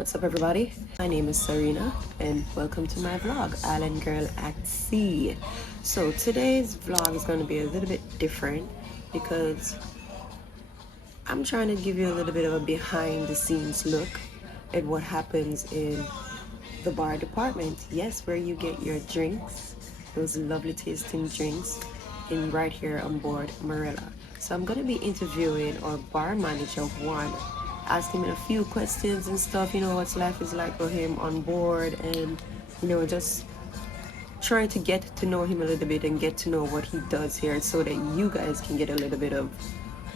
What's up, everybody? My name is Serena, and welcome to my vlog, Island Girl at Sea. So today's vlog is going to be a little bit different because I'm trying to give you a little bit of a behind-the-scenes look at what happens in the bar department. Yes, where you get your drinks, those lovely tasting drinks, in right here on board Marilla. So I'm going to be interviewing our bar manager, Juan, asking him a few questions and stuff, what life is like for him on board, and just trying to get to know him a little bit and get to know what he does here so that you guys can get a little bit of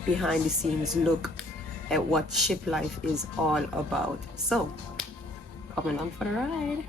behind the scenes look at what ship life is all about. So come along for the ride.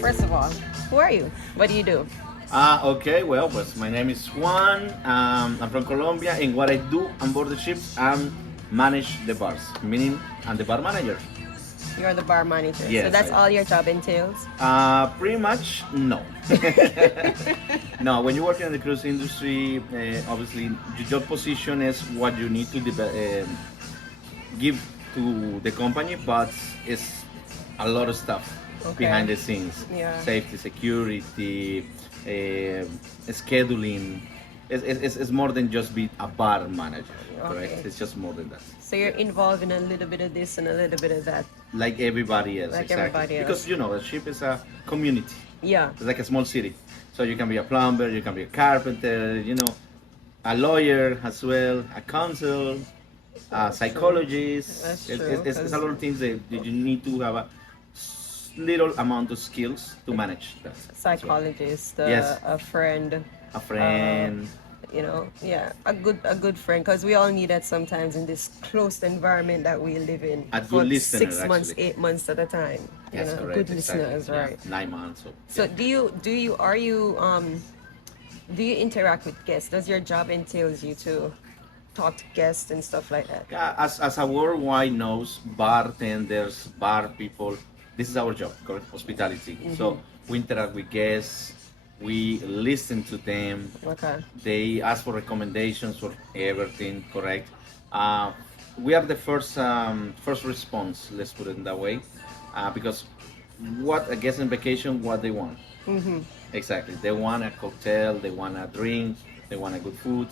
First of all, who are you? What do you do? Okay, well, pues my name is Juan. I'm from Colombia, and what I do on board the ships, I'm manage the bars, meaning I'm the bar manager. You're the bar manager. Yes, So that's all your job entails? Pretty much, no. No, when you're working in the cruise industry, obviously your job position is what you need to give to the company, but it's a lot of stuff behind the scenes. Yeah. Safety, security, scheduling. It's more than just be a bar manager, correct? Okay. It's just more than that. So you're involved in a little bit of this and a little bit of that. Like everybody else, Like exactly. everybody else. Because a ship is a community. Yeah. It's like a small city. So you can be a plumber, you can be a carpenter, a lawyer as well, a counsel, a psychologist. That's It's, true, it's a lot of things that you need to have a little amount of skills to manage that. Psychologist, Yes. a friend, A friend. a good friend, because we all need that sometimes in this closed environment that we live in. A good for listener, 6 months, actually. 8 months at a time. Yes, correct. Good exactly. listeners, Yeah, right? 9 months. So do you interact with guests? Does your job entails you to talk to guests and stuff like that? Yeah, as a worldwide knows, bartenders, bar people, this is our job, correct? Hospitality. So we interact with guests, we listen to them, Okay. they ask for recommendations for everything, correct? We are the first response, let's put it in that way, because what a guest on vacation, what they want. Exactly, they want a cocktail, they want a drink, they want a good food.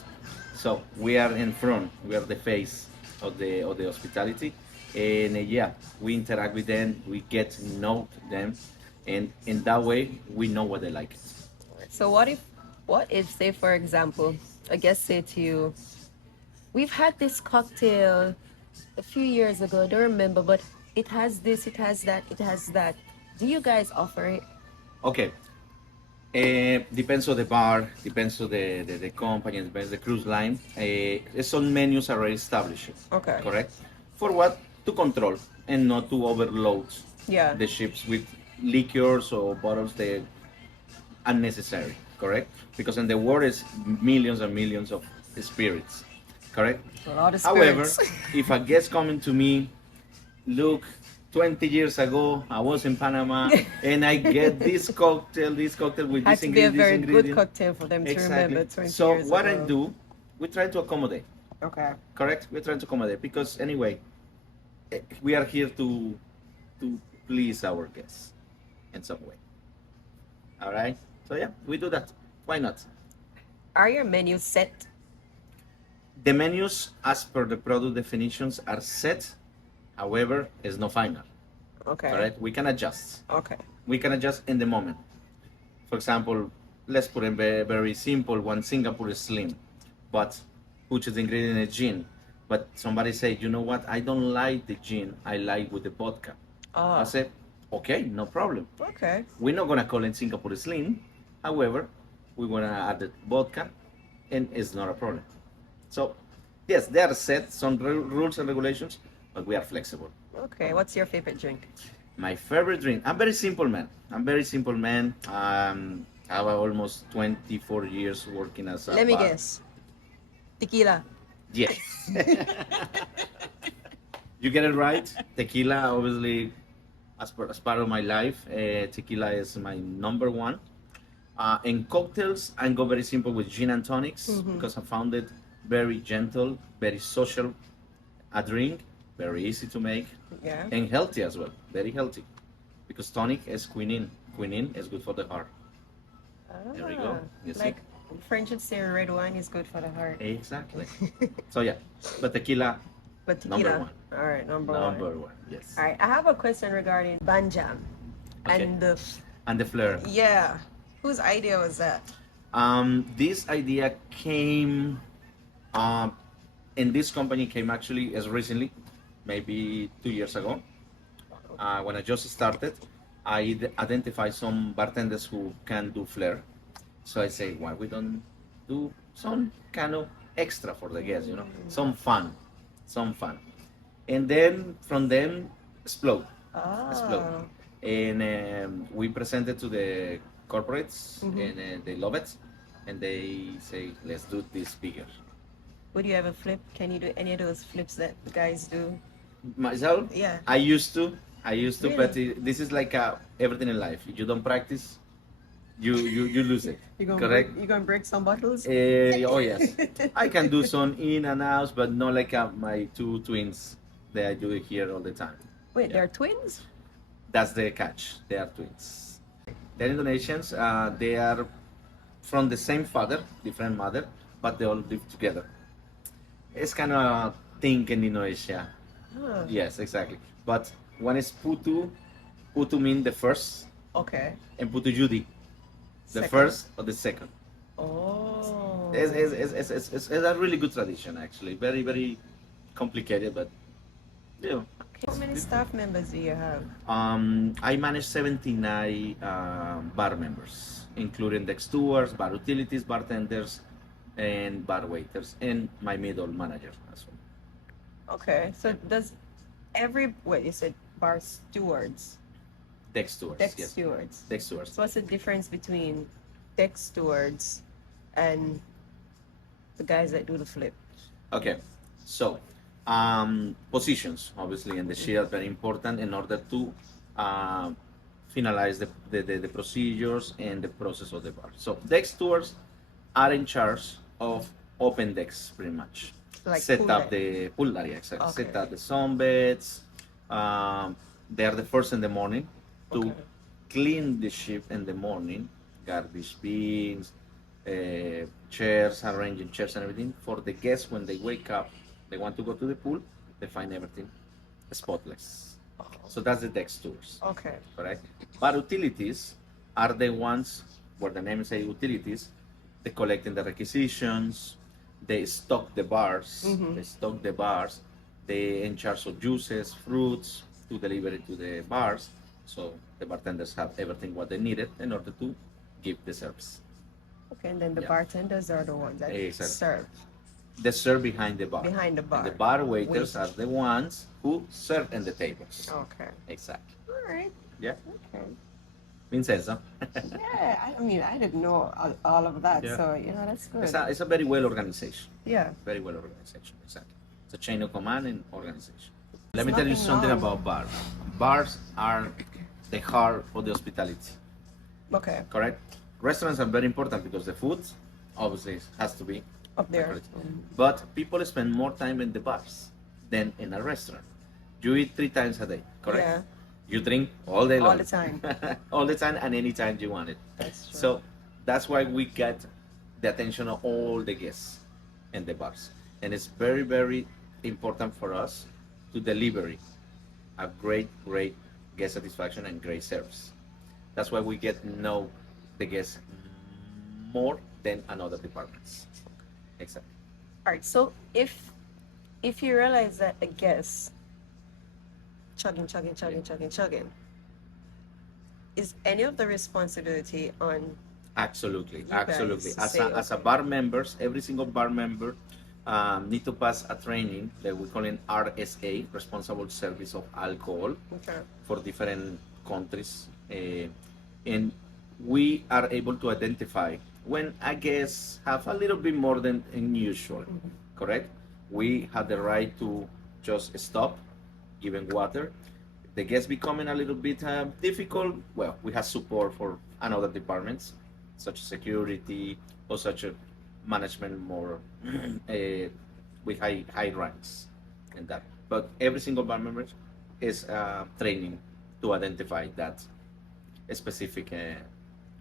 So we are in front, we are the face of the hospitality, and we interact with them, we get to know them, and in that way we know what they like. So what if say for example, a guest say to you, we've had this cocktail a few years ago, I don't remember, but it has this, it has that, it has that. Do you guys offer it? Okay. Depends on the bar, depends on the company, depends the cruise line. Some menus are already established. Okay. Correct? For what? To control and not to overload Yeah. the ships with liquors or bottles that unnecessary. Correct? Because in the world is millions and millions of spirits. Correct? A lot of However, spirits. if a guest coming to me, look, 20 years ago, I was in Panama and I get this cocktail with Had this to be a ingredient, very this good ingredient. cocktail for them to remember 20 So years what ago. I do, we try to accommodate. Okay. Correct? We try to accommodate because anyway, we are here to please our guests in some way. All right? So we do that. Why not? Are your menus set? The menus, as per the product definitions, are set. However, it's not final. Okay. Correct? We can adjust. Okay. We can adjust in the moment. For example, let's put it very, very simple. One Singapore is slim, but which is the ingredient in gin. But somebody say, you know what? I don't like the gin. I like with the vodka. I said, okay, no problem. Okay. We're not gonna call it Singapore slim. However, we wanna add the vodka, and it's not a problem. So, yes, there are set some rules and regulations, but we are flexible. Okay, what's your favorite drink? My favorite drink. I'm very simple man. I'm very simple man. I have almost 24 years working as a Let me bar. guess. Tequila. Yeah. You get it right. Tequila, obviously, as part of my life, tequila is my number one. In cocktails, I go very simple with gin and tonics because I found it very gentle, very social a drink, very easy to make, Yeah. and healthy as well, very healthy. Because tonic is quinine. Quinine is good for the heart. There we go. You see? Like French would say red wine is good for the heart. Exactly. So yeah, but tequila, But tequila. number one. All right, number Number one. one, yes. All right, I have a question regarding Banjam. Okay. And the, And the Flair. yeah, whose idea was that? This idea came, and this company came actually as recently, maybe 2 years ago. When I just started, I identified some bartenders who can do Flair. So I say, why we don't do some kind of extra for the guests, some fun. And then from them, explode. Oh. And we presented to the corporates, and they love it, and they say, let's do this bigger. Would you ever flip? Can you do any of those flips that the guys do? Myself, Yeah. I used to, but Really? this is like everything in life. If you don't practice, you lose it. Correct? You're gonna break some bottles? Oh yes, I can do some in and outs, but not like my two twins that I do it here all the time. Wait, Yeah. they're twins? That's the catch. They are twins. They're Indonesians. They are from the same father, different mother, but they all live together. It's kind of a thing in Indonesia. Huh. Yes, exactly. But one is Putu. Putu means the first, Okay. and Putu Yudi, the Second. first or the second. Oh. It's a really good tradition, actually. Very, very complicated, but you know. How many staff members do you have? I manage 79 bar members, including the stewards, bar utilities, bartenders, and bar waiters, and my middle manager as well. Okay, so does wait, you said bar stewards, Deck stewards, deck yes. stewards. Deck stewards. So what's the difference between deck stewards and the guys that do the flip? Okay, so positions, obviously, and the sheet are very important in order to finalize the procedures and the process of the bar. So deck stewards are in charge of open decks, pretty much. Like Set pool up deck. the pool area, exactly. Okay. Set up the sunbeds. They are the first in the morning to Okay. clean the ship in the morning, garbage bins, chairs, arranging chairs and everything. For the guests, when they wake up, they want to go to the pool, they find everything spotless. So that's the deck stewards, Okay. correct? But utilities are the ones, where the name say utilities, they collecting the requisitions, they stock the bars, they in charge of juices, fruits to deliver it to the bars. So the bartenders have everything what they needed in order to give the service. Okay, and then the Yeah. bartenders are the ones that Exactly. serve They serve behind the bar. behind the bar. And the bar waiters Wait. are the ones who serve in the tables. Okay. Exactly. All right. Yeah. Okay. Vincenzo. Yeah, I mean, I didn't know all of that, Yeah. so that's good. It's a very well organization. Yeah. Very well organization. Exactly. It's a chain of command and organization. Let me There's tell you nothing something wrong. about bars. Bars are the heart of the hospitality. Okay. Correct? Restaurants are very important because the food obviously has to be Up there. accurate. But people spend more time in the bars than in a restaurant. You eat 3 times a day, correct? Yeah. You drink all day long. All the time. All the time and anytime you want it. That's true. So that's why we get the attention of all the guests in the bars. And it's very, very important for us to deliver a great, great guest satisfaction and great service. That's why we get to know the guests more than another departments. Exactly. All right. So if you realize that a guest chugging, is any of the responsibility on Absolutely, You absolutely. guys say, As a okay. bar members, every single bar member need to pass a training that we call it RSA, Responsible Service of Alcohol, Okay. for different countries. And we are able to identify when a guest have a little bit more than usual, correct? We have the right to just stop, giving water. The guest becoming a little bit difficult, well, we have support for another departments, such as security or such a management more with high ranks and that. But every single bar member is training to identify that specific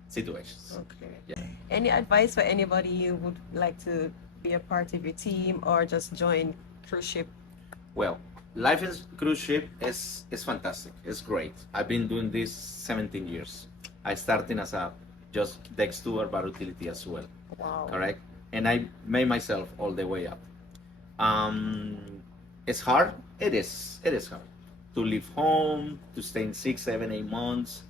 situations. Okay. Yeah. Any advice for anybody who would like to be a part of your team or just join cruise ship? Well, life in cruise ship is fantastic. It's great. I've been doing this 17 years. I started as a just deck steward, bar utility as well. Wow. Correct. And I made myself all the way up. It's hard. It is hard to leave home, to stay in 6, 7, 8 months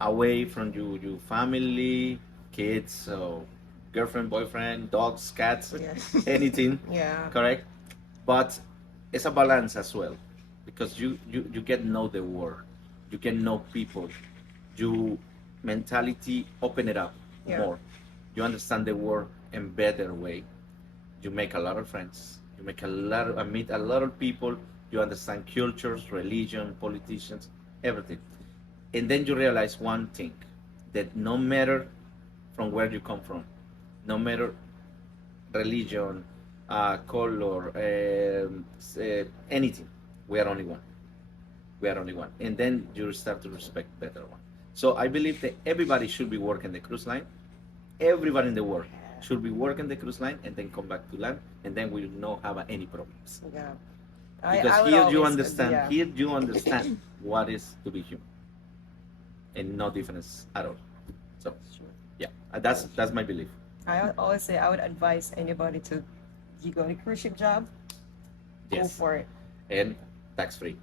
away from your family, kids, so girlfriend, boyfriend, dogs, cats, Yeah. anything. Yeah. Correct. But it's a balance as well, because you get know the world, you can know people, you mentality open it up Yeah. more, you understand the world in better way, you make a lot of friends, you make meet a lot of people, you understand cultures, religion, politicians, everything. And then you realize one thing, that no matter from where you come from, no matter religion, color, anything, we are only one. We are only one. And then you start to respect better one. So I believe that everybody should be working the cruise line. Everybody in the world should be working the cruise line and then come back to land, and then we will not have any problems. Yeah. Because I would here you always- understand, yeah. here you understand what is to be human, and no difference at all. So yeah, that's my belief. I always say I would advise anybody to, you got a cruise ship job, go Yes, for it. and tax free.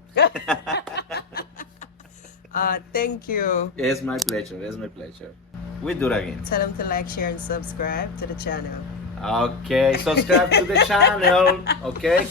Thank you. It's my pleasure. It's my pleasure. We do it again. Tell them to like, share, and subscribe to the channel. Okay, subscribe to the channel. Okay.